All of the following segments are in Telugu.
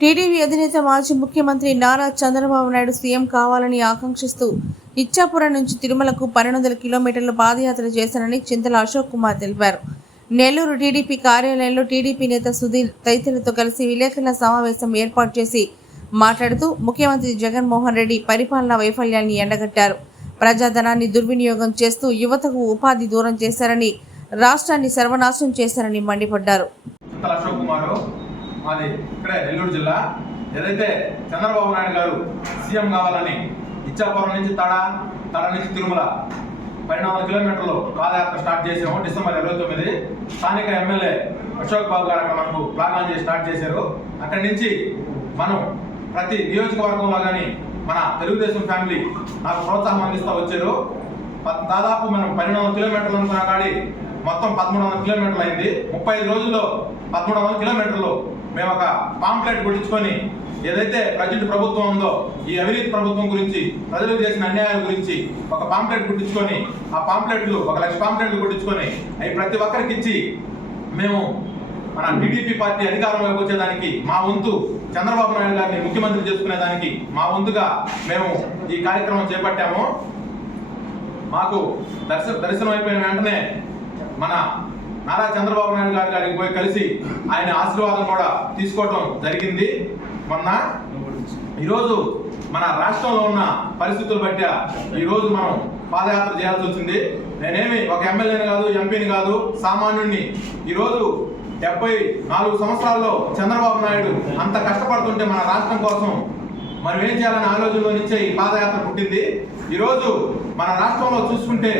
టీడీపీ అధినేత మాజీ ముఖ్యమంత్రి నారా చంద్రబాబు నాయుడు సీఎం కావాలని ఆకాంక్షిస్తూ ఇచ్చాపురం నుంచి తిరుమలకు 1200 కిలోమీటర్ల పాదయాత్ర చేశారని చింతల అశోక్ కుమార్ తెలిపారు. నెల్లూరు టీడీపీ కార్యాలయంలో టీడీపీ నేత సుధీర్ తదితరులతో కలిసి విలేకరుల సమావేశం ఏర్పాటు చేసి మాట్లాడుతూ ముఖ్యమంత్రి జగన్మోహన్ రెడ్డి పరిపాలనా వైఫల్యాన్ని ఎండగట్టారు. ప్రజాధనాన్ని దుర్వినియోగం చేస్తూ యువతకు ఉపాధి దూరం చేశారని, రాష్ట్రాన్ని సర్వనాశనం చేశారని మండిపడ్డారు. మాది ఇక్కడే నెల్లూరు జిల్లా. ఏదైతే చంద్రబాబు నాయుడు గారు సీఎం కావాలని ఇచ్చాపురం నుంచి తడ నుంచి తిరుమల 1200 కిలోమీటర్లు పాదయాత్ర స్టార్ట్ చేసాము. డిసెంబర్ 29 స్థానిక ఎమ్మెల్యే అశోక్ బాబు గారు అక్కడ మనకు ప్లాన్ చేసి స్టార్ట్ చేశారు. అక్కడి నుంచి మనం ప్రతి నియోజకవర్గంలో కానీ మన తెలుగుదేశం ఫ్యామిలీ నాకు ప్రోత్సాహం అందిస్తూ వచ్చారు. దాదాపు మనం 1200 కిలోమీటర్లు అనుకున్న కాడి మొత్తం 1300 కిలోమీటర్లు అయింది. 35 రోజుల్లో 1300 కిలోమీటర్లు మేము ఒక పాంప్లెట్ గుడించుకొని ఏదైతే ప్రజెంట్ ప్రభుత్వం ఉందో ఈ అవినీతి ప్రభుత్వం గురించి, ప్రజలకు చేసిన అన్యాయాల గురించి ఒక పాంప్లెట్ గుట్టించుకొని, ఆ పాంప్లెట్లు 1 లక్ష పాంప్లెట్లు గుట్టించుకొని అవి ప్రతి ఒక్కరికి ఇచ్చి మేము మన టీడీపీ పార్టీ అధికారంలోకి వచ్చేదానికి మా వంతు చంద్రబాబు నాయుడు గారిని ముఖ్యమంత్రి చేసుకునేదానికి మా వంతుగా మేము ఈ కార్యక్రమం చేపట్టాము. మాకు దర్శనం అయిపోయిన వెంటనే మన నారా చంద్రబాబు నాయుడు గారికి పోయి కలిసి ఆయన ఆశీర్వాదం కూడా తీసుకోవటం జరిగింది. ఈరోజు మన రాష్ట్రంలో ఉన్న పరిస్థితులు బట్టి ఈరోజు మనం పాదయాత్ర చేయాల్సి వచ్చింది. నేనేమి ఒక ఎమ్మెల్యేని కాదు, ఎంపీని కాదు, సామాన్యుడిని. ఈరోజు 74 సంవత్సరాల్లో చంద్రబాబు నాయుడు అంత కష్టపడుతుంటే మన రాష్ట్రం కోసం మనం ఏం చేయాలనే ఆలోచనలో నుంచే ఈ పాదయాత్ర పుట్టింది. ఈరోజు మన రాష్ట్రంలో చూసుకుంటే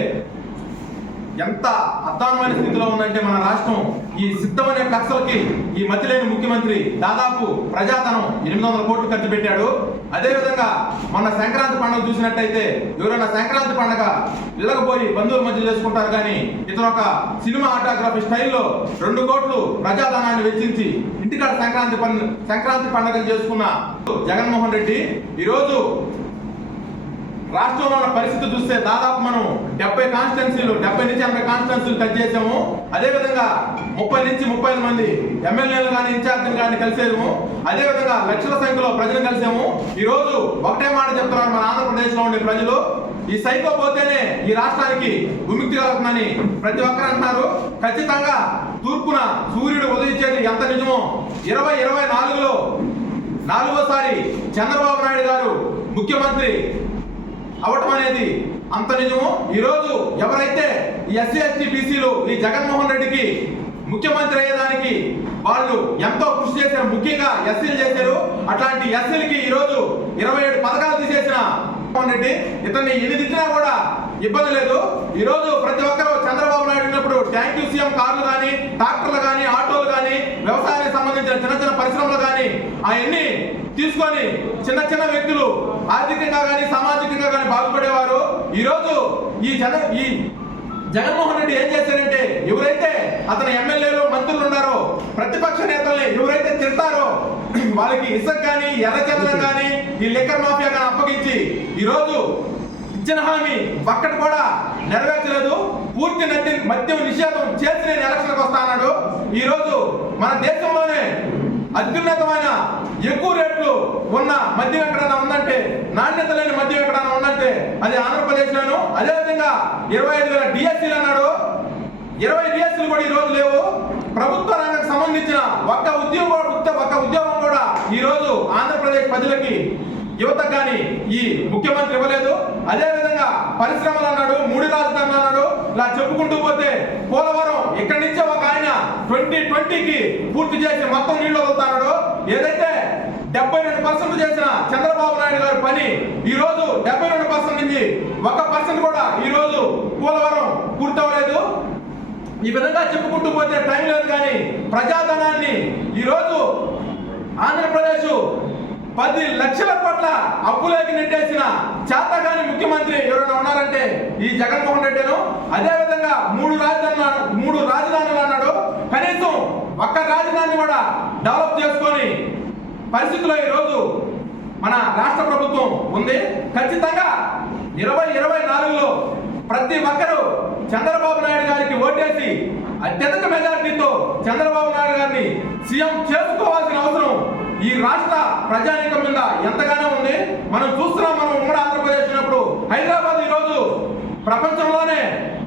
ఎంత అద్దానమైన స్థితిలో ఉందంటే మన రాష్ట్రం ఈ సిద్ధమనే కక్షలకి ఈ మతిలేని ముఖ్యమంత్రి దాదాపు ప్రజాధనం 800 కోట్లు ఖర్చు పెట్టాడు. అదేవిధంగా మన సంక్రాంతి పండుగ చూసినట్టయితే ఎవరైనా సంక్రాంతి పండుగ ఇళ్ళకు పోయి బంధువుల మధ్య చేసుకుంటారు, కానీ ఇతను ఒక సినిమా ఆటోగ్రఫీ స్టైల్లో 2 కోట్లు ప్రజాధనాన్ని వెచ్చించి ఇంటికాడ సంక్రాంతి పండుగను చేసుకున్న జగన్మోహన్ రెడ్డి ఈరోజు రాష్ట్రంలో ఉన్న పరిస్థితి చూస్తే దాదాపు మనం 70 నుంచి 80 కాన్స్టిట్యున్సీలు టచ్ చేసాము. అదేవిధంగా 30 నుంచి 35 మంది ఎమ్మెల్యేలు కానీ ఇన్ఛార్జీలు కానీ కలిసాము. అదేవిధంగా లక్షల సంఖ్యలో ప్రజలు కలిసాము. ఈరోజు ఒకటే మాట చెప్తున్నారు మన ఆంధ్రప్రదేశ్లో ఉండే ప్రజలు, ఈ సైకో పోతేనే ఈ రాష్ట్రానికి విముక్తి కలుగుతుందని ప్రతి ఒక్కరు అంటున్నారు. ఖచ్చితంగా తూర్పున సూర్యుడు ఉదయించేది ఎంత నిజమో 2024లో 4వసారి చంద్రబాబు నాయుడు గారు ముఖ్యమంత్రి అవటం అనేది అంత నిజము. ఈరోజు ఎవరైతే ఈ ఎస్సీ ఎస్టీ బీసీలు ఈ జగన్మోహన్ రెడ్డికి ముఖ్యమంత్రి అయ్యేదానికి వాళ్ళు ఎంతో కృషి చేశారు, ముఖ్యంగా ఎస్సీలు చేశారు. అట్లాంటి ఎస్సీలకి ఈరోజు 27 పథకాలు తీసేసిన జగన్మోహన్ రెడ్డి ఇతన్ని ఎన్ని తిట్టినా కూడా ఇబ్బంది లేదు. ఈరోజు ప్రతి ఒక్కరూ చంద్రబాబు నాయుడు ఉన్నప్పుడు థ్యాంక్ యూ సీఎం కార్లు కానీ, ట్రాక్టర్లు కానీ, ఆటోలు కానీ, వ్యవసాయానికి సంబంధించిన చిన్న పరిశ్రమలు కానీ అవన్నీ తీసుకొని చిన్న వ్యక్తులు ఆర్థికంగా కానీ సామాజికంగా కానీ బాగుపడేవారు. ఈరోజు ఈ జగన్మోహన్ రెడ్డి ఏం చేశారంటే ఎవరైతే అతని ఎమ్మెల్యేలు మంత్రులు ఉన్నారో ప్రతిపక్ష నేతల్ని ఎవరైతే తిడతారో వాళ్ళకి ఇసుక కానీ, ఎర్రచందనం కానీ, ఈ లిక్కర్ మాఫియా కానీ అప్పగించి ఈరోజు ఇచ్చిన హామీ ఒక్కటి కూడా నెరవేర్చలేదు. పూర్తి మద్యం నిషేధం చేసి నేను ఎలక్షన్కి వస్తా అన్నాడు. ఈరోజు మన దేశంలోనే అత్యున్నతమైన ఎక్కువ రేట్లు ఉన్న మద్యం ఎక్కడైనా ఉందంటే, నాణ్యత లేని మద్యం ఎక్కడైనా ఉందంటే అది ఆంధ్రప్రదేశ్లోను. అదేవిధంగా 25,000 డిఎస్సీలు అన్నాడు. 20 డిఎస్సీలు కూడా ఈ రోజు లేవు. ప్రభుత్వ రంగానికి సంబంధించిన ఒక్క ఉద్యోగం కూడా ఈ రోజు ఆంధ్రప్రదేశ్ ప్రజలకి యువతకు కానీ ఈ ముఖ్యమంత్రి ఇవ్వలేదు. అదేవిధంగా పరిశ్రమలు అన్నాడు, 3 రాజధానులు అన్నాడు. ఇలా చెప్పుకుంటూ పోతే పోలవరం ఇక్కడి నుంచే ఒక ఆయన 2020కి పూర్తి చేసి మొత్తం నీళ్లు వదులుతున్నాడు. ఏదైతే 72% చేసిన చంద్రబాబు నాయుడు గారి పని ఈ రోజు 72% నుంచి 1% కూడా ఈ రోజు పోలవరం పూర్తవలేదు. ఈ విధంగా చెప్పుకుంటూ పోతే టైం లేదు. కానీ ప్రజాధనాన్ని ఈరోజు ఆంధ్రప్రదేశ్ 10 లక్షల కోట్ల అప్పులోకి నెట్టేసిన చేతగాని ముఖ్యమంత్రి ఎవరైనా ఉన్నారంటే ఈ జగన్మోహన్ రెడ్డిను. అదేవిధంగా 3 రాజధానులు అన్నాడు. కనీసం ఒక్క రాజధాని కూడా డెవలప్ చేసుకొని పరిస్థితిలో ఈరోజు మన రాష్ట్ర ప్రభుత్వం ఉంది. ఖచ్చితంగా 2024లో ప్రతి ఒక్కరూ చంద్రబాబు నాయుడు గారికి ఓటేసి అత్యధిక మెజారిటీతో చంద్రబాబు నాయుడు గారిని సీఎం చేసుకోవాల్సిన అవసరం ఈ రాష్ట్ర ప్రజానీకం మీద ఎంతగానో ఉంది. మనం చూస్తున్నాం. మనం ఉమ్మడి ఆంధ్రప్రదేశ్ ఉన్నప్పుడు హైదరాబాద్ ఈరోజు ప్రపంచంలోనే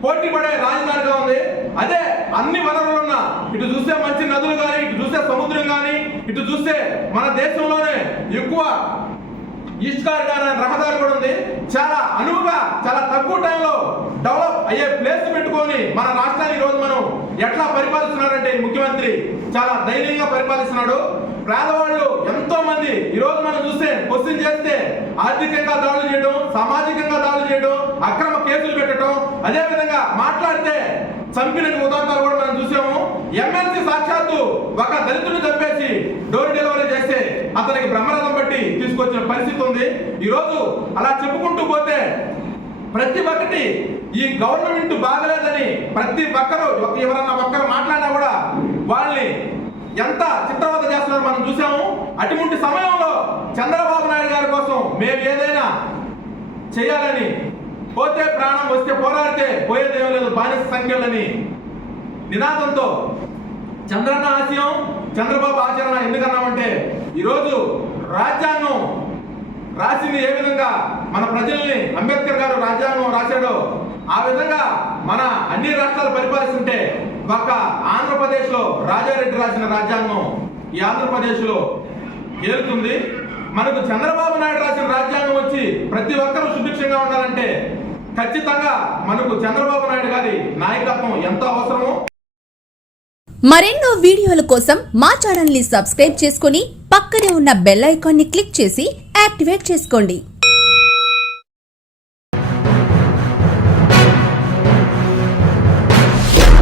పోటీ పడే రాజధానిగా ఉంది. అదే అన్ని వనరులున్న, ఇటు చూస్తే మంచి నదులు కానీ, ఇటు చూస్తే సముద్రం కానీ, ఇటు చూస్తే మన దేశంలోనే ఎక్కువ ఈస్ట్ కారిడార్ రహదారి కూడా ఉంది. చాలా అనువుగా చాలా తక్కువ టైంలో డెవలప్ అయ్యే ప్లేస్ పెట్టుకొని మన రాష్ట్రాన్ని ఈరోజు మనం ఎట్లా పరిపాలిస్తున్నారంటే ముఖ్యమంత్రి చాలా ధైర్యంగా పరిపాలిస్తున్నాడు. పేదవాళ్ళు ఎంతో మంది ఈరోజు మనం చూస్తే క్వశ్చన్ చేస్తే ఆర్థికంగా దాడులు చేయడం, సామాజికంగా దాడులు చేయడం, అక్రమ కేసులు పెట్టడం, అదే విధంగా మాట్లాడితే చంపిన ఉదాహరణలు కూడా మనం చూసాము. ఎమ్మెల్సీ సాక్షాత్తు ఒక దళితుడిని చంపేసి డోర్ డెలివరీ చేస్తే అతనికి బ్రహ్మరథం బట్టి తీసుకొచ్చిన పరిస్థితి ఉంది. ఈరోజు అలా చెప్పుకుంటూ పోతే ప్రతి ఒక్కటి ఈ గవర్నమెంట్ బాగలేదని ప్రతి ఒక్కరు ఎవరన్నా ఒక్కరు మాట్లాడినా కూడా వాళ్ళని ఎంత చిత్రవద చేస్తున్నారో మనం చూసాము. అటువంటి సమయంలో చంద్రబాబు నాయుడు గారి కోసం మేము ఏదైనా చేయాలని, పోతే ప్రాణం వస్తే పోరాడితే పోయేదేమీ లేదు బానిస సంఖ్యలని నినాదంతో చంద్రన్న ఆశయం చంద్రబాబు ఆచరణ ఎందుకన్నామంటే ఈరోజు రాజ్యాంగం రాసింది ఏ విధంగా మన ప్రజల్ని అంబేద్కర్ గారు రాజ్యాంగం రాశాడో ఆ విధంగా మన అన్ని రాష్ట్రాలు పరిపాలిస్తుంటే ఒక ఆంధ్రప్రదేశ్ లో రాజారెడ్డి రాసిన రాజ్యాంగం ఈ ఆంధ్రప్రదేశ్ లో ఏలుతుంది. మనకు చంద్రబాబు నాయుడు రాసిన రాజ్యాంగం వచ్చి ప్రతి ఒక్కరూ సుభిక్షంగా ఉండాలంటే ఖచ్చితంగా మనకు చంద్రబాబు నాయుడు గారి నాయకత్వం ఎంతో అవసరమో. మరెన్నో వీడియోల కోసం మా ఛానల్ ని సబ్స్క్రైబ్ చేసుకుని పక్కనే ఉన్న బెల్ ఐకాన్ ని క్లిక్ చేసి యాక్టివేట్ చేసుకోండి.